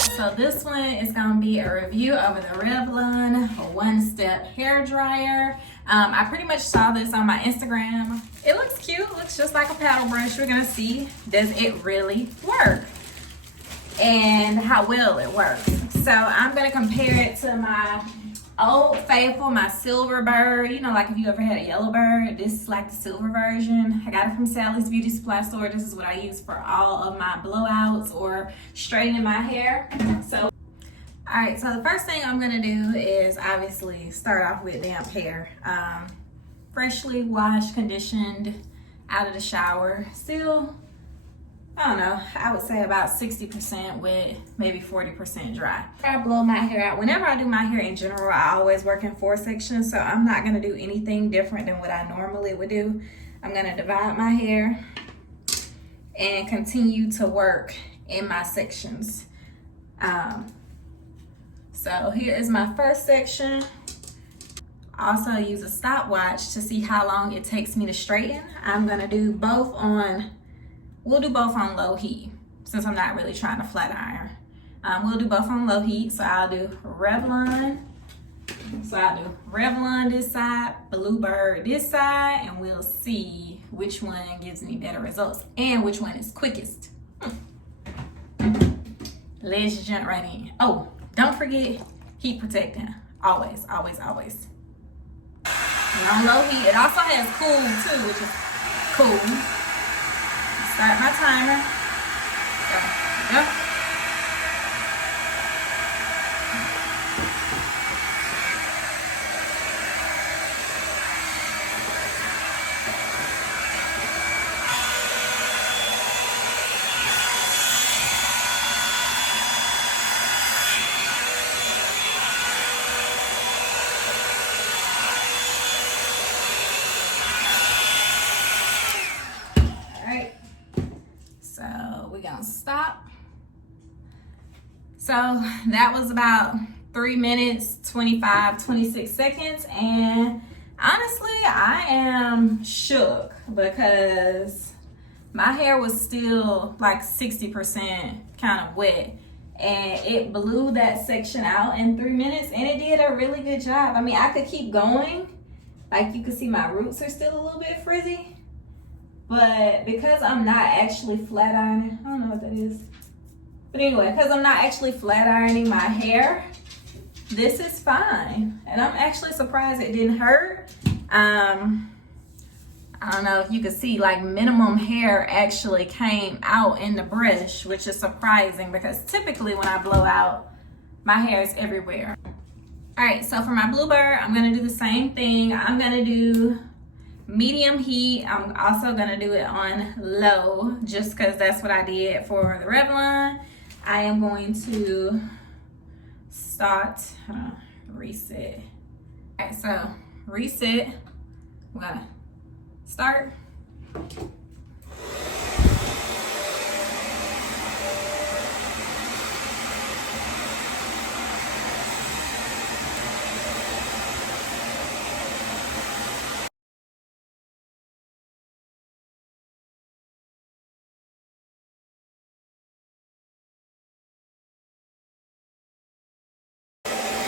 So this one is going to be a review over the Revlon one-step hair dryer. I pretty much saw this on my Instagram. It looks cute. It looks just like a paddle brush. We're going to see, does it really work? And how well it works. So I'm going to compare it to my Old Faithful, my silver bird. You know, like if you ever had a yellow bird, this is like the silver version. I got it from Sally's Beauty Supply Store. This is what I use for all of my blowouts or straightening my hair. So, all right, so the first thing I'm gonna do is obviously start off with damp hair. Freshly washed, conditioned, out of the shower. Still, I don't know, I would say about 60% wet, maybe 40% dry. I blow my hair out. Whenever I do my hair in general, I always work in 4 sections, so I'm not gonna do anything different than what I normally would do. I'm gonna divide my hair and continue to work in my sections. So here is my first section. Also use a stopwatch to see how long it takes me to straighten. I'm gonna do both on, we'll do both on low heat since I'm not really trying to flat iron. We'll do both on low heat. So I'll do Revlon. So I'll do Revlon this side, Bluebird this side, and we'll see which one gives me better results and which one is quickest. Let's jump right in. Oh, don't forget heat protectant. Always, always, always. And on low heat, it also has cool too, which is cool. Start my timer. Go. Stop. So that was about 3 minutes 26 seconds, and honestly I am shook because my hair was still like 60% kind of wet, and it blew that section out in 3 minutes, and it did a really good job. I mean, I could keep going. Like you can see my roots are still a little bit frizzy. But because I'm not actually flat ironing, I don't know what that is. But anyway, because I'm not actually flat ironing my hair, this is fine. And I'm actually surprised it didn't hurt. I don't know if you could see, like minimum hair actually came out in the brush, which is surprising because typically when I blow out, my hair is everywhere. All right, so for my Bluebird, I'm gonna do the same thing. I'm gonna do medium heat. I'm also gonna do it on low just because that's what I did for the Revlon. I am going to start, reset. All right, so reset. We're gonna start.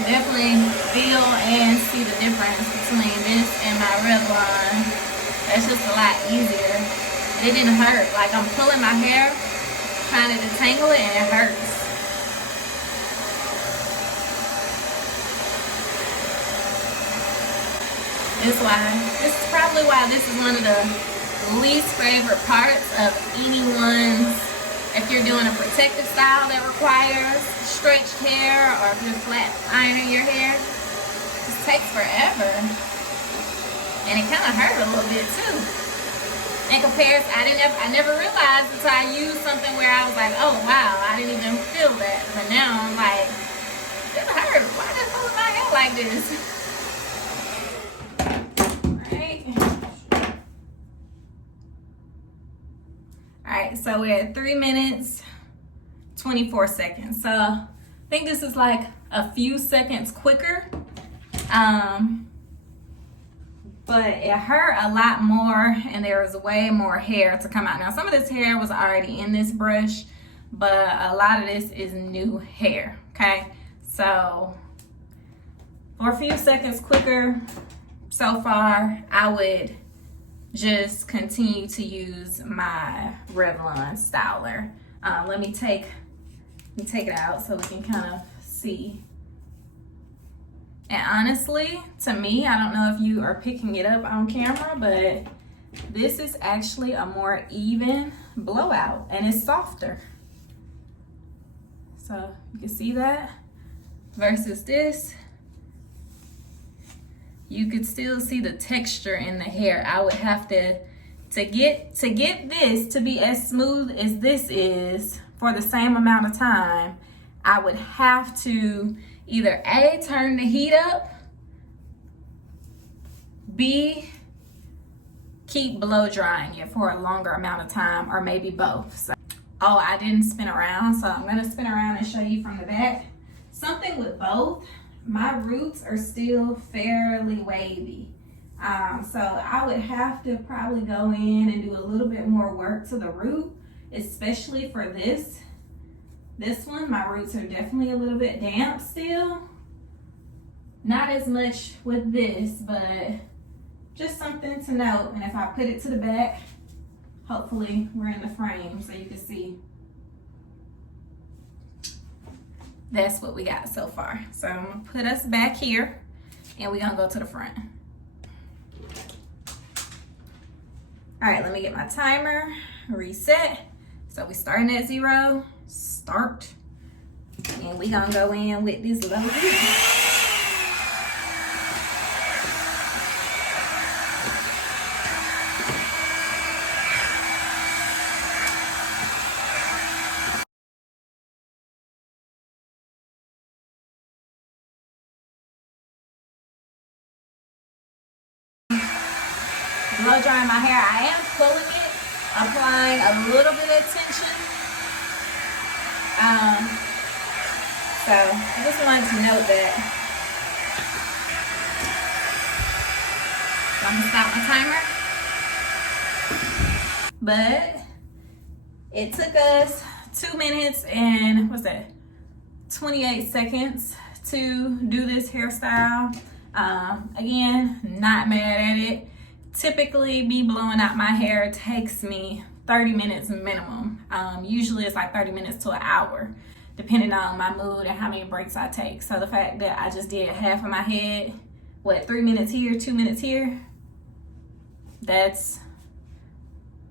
Definitely feel and see the difference between this and my Revlon. That's just a lot easier. It didn't hurt. Like I'm pulling my hair, trying to detangle it, and it hurts. This is probably why this is one of the least favorite parts of anyone's. If you're doing a protective style that requires stretched hair, or if you're flat ironing your hair, this takes forever. And it kind of hurt a little bit too. In comparison, I never realized until I used something where I was like, oh wow, I didn't even feel that. But now I'm like, this hurt. Why did I pull my hair like this? Alright, so we're at 3 minutes 24 seconds. So I think this is like a few seconds quicker. But it hurt a lot more, and there was way more hair to come out. Now some of this hair was already in this brush, but a lot of this is new hair, okay? So for a few seconds quicker so far, I would just continue to use my Revlon styler. Let me take it out so we can kind of see. And honestly, to me, I don't know if you are picking it up on camera, but this is actually a more even blowout and it's softer. So you can see that versus this. You could still see the texture in the hair. I would have to get this to be as smooth as this is for the same amount of time, I would have to either A, turn the heat up, B, keep blow drying it for a longer amount of time, or maybe both. So, oh, I didn't spin around, so I'm gonna spin around and show you from the back. Something with both, my roots are still fairly wavy. So I would have to probably go in and do a little bit more work to the root, especially for this one. My roots are definitely a little bit damp still. Not as much with this, but just something to note. And if I put it to the back, hopefully we're in the frame so you can see. That's what we got so far. So I'm gonna put us back here and we're gonna go to the front. All right, let me get my timer reset. So we starting at 0, start. And we gonna go in with this low heat. Blow drying my hair. I am pulling it, applying a little bit of tension. So I just wanted to note that. So I'm gonna stop my timer. But it took us 2 minutes and what's that? 28 seconds to do this hairstyle. Again, not mad at it. Typically, me blowing out my hair takes me 30 minutes minimum. Usually it's like 30 minutes to an hour, depending on my mood and how many breaks I take. So the fact that I just did half of my head, 3 minutes here, 2 minutes here, that's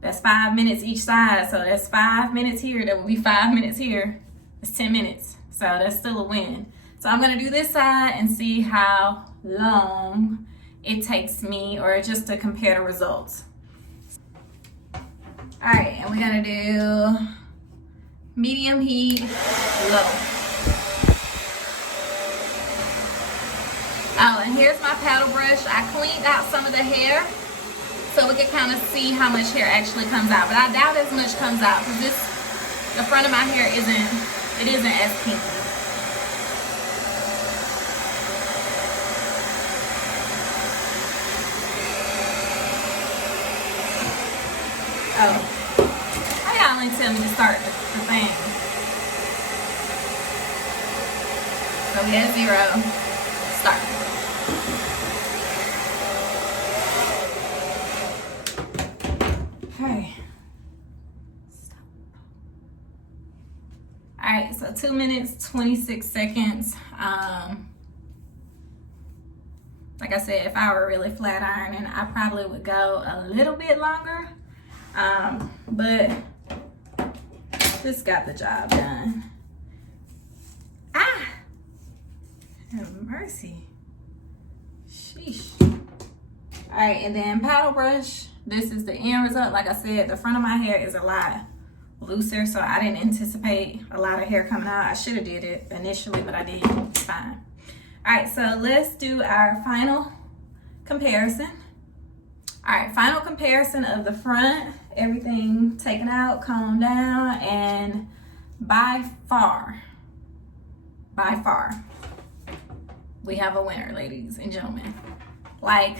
5 minutes each side. So that's 5 minutes here, that will be 5 minutes here. It's 10 minutes, so that's still a win. So I'm gonna do this side and see how long it takes me, or just to compare the results. All right, and we're gonna do medium heat, low. Oh, and here's my paddle brush. I cleaned out some of the hair so we can kind of see how much hair actually comes out, but I doubt as much comes out because the front of my hair isn't as kinky. Oh, how y'all only tell me to start the thing? So we had 0, start. Okay. Stop. All right, so 2 minutes, 26 seconds. Like I said, if I were really flat ironing, I probably would go a little bit longer. But this got the job done. Have mercy. Sheesh. All right, and then paddle brush. This is the end result. Like I said, the front of my hair is a lot looser, so I didn't anticipate a lot of hair coming out. I should have did it initially, but I didn't. It's fine. All right, so let's do our final comparison. All right, final comparison of the front, everything taken out, combed down, and by far, we have a winner, ladies and gentlemen. Like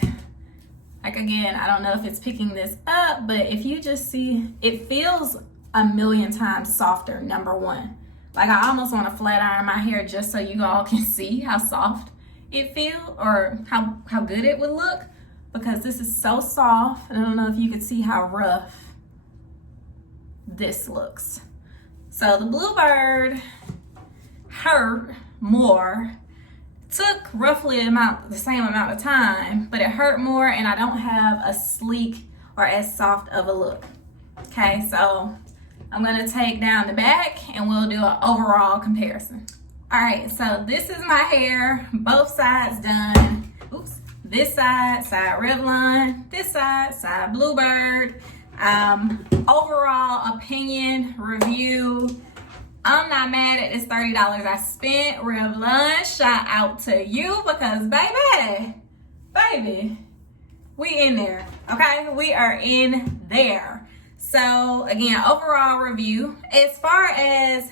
again, I don't know if it's picking this up, but if you just see, it feels a million times softer, number one. Like, I almost want to flat iron my hair just so you all can see how soft it feels, or how good it would look, because this is so soft. I don't know if you can see how rough this looks. So the Bluebird hurt more, took roughly the same amount of time, but it hurt more, and I don't have a sleek or as soft of a look. Okay, so I'm gonna take down the back and we'll do an overall comparison. All right, so this is my hair, both sides done. Oops, this side Revlon, this side Bluebird. Overall opinion, review, I'm not mad at this $30 I spent. Revlon, shout out to you, because baby, we in there, okay? We are in there. So again, overall review, as far as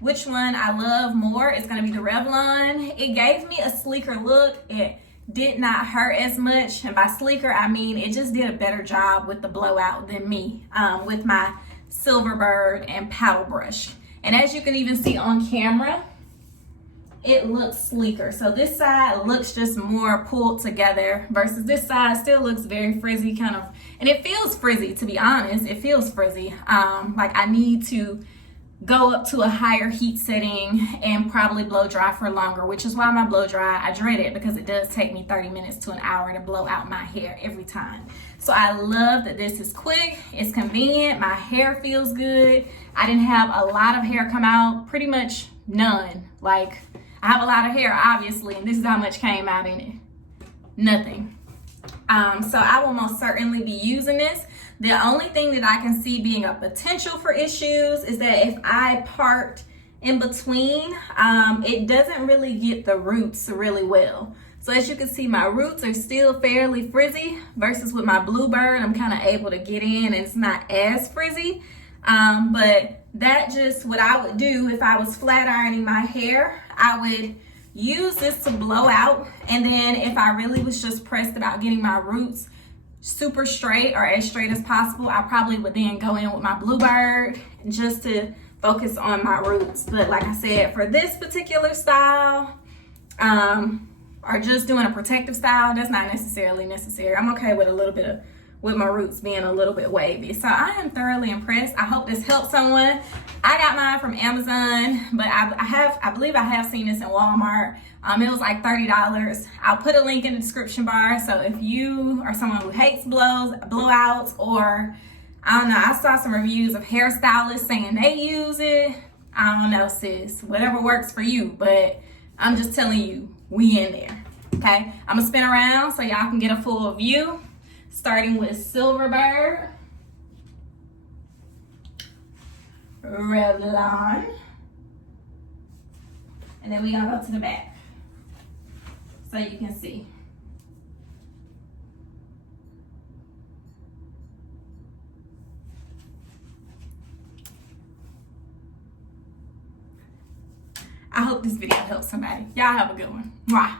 which one I love more, it's gonna be the Revlon. It gave me a sleeker look. It did not hurt as much, and by sleeker I mean it just did a better job with the blowout than me with my Silverbird and paddle brush. And as you can even see on camera, it looks sleeker. So this side looks just more pulled together versus this side still looks very frizzy, kind of, and it feels frizzy, to be honest. It feels frizzy. Like I need to go up to a higher heat setting and probably blow dry for longer, which is why my blow dry, I dread it, because it does take me 30 minutes to an hour to blow out my hair every time. So I love that this is quick, it's convenient, my hair feels good. I didn't have a lot of hair come out, pretty much none. Like, I have a lot of hair, obviously, and this is how much came out in it. Nothing. So I will most certainly be using this. The only thing that I can see being a potential for issues is that if I part in between, it doesn't really get the roots really well. So as you can see, my roots are still fairly frizzy versus with my Bluebird, I'm kind of able to get in and it's not as frizzy. But that just what I would do if I was flat ironing my hair. I would use this to blow out, and then if I really was just pressed about getting my roots super straight or as straight as possible, I probably would then go in with my Bluebird just to focus on my roots. But like I said, for this particular style, or just doing a protective style, that's not necessarily necessary. I'm okay with a little bit of, with my roots being a little bit wavy. So I am thoroughly impressed. I hope this helps someone. I got mine from Amazon, but I believe I have seen this in Walmart. It was like $30. I'll put a link in the description bar. So if you are someone who hates blowouts, or I don't know, I saw some reviews of hairstylists saying they use it. I don't know, sis, whatever works for you, but I'm just telling you, we in there, okay? I'm gonna spin around so y'all can get a full view. Starting with Silverbird, Revlon, and then we're gonna go to the back so you can see. I hope this video helps somebody. Y'all have a good one. Mwah.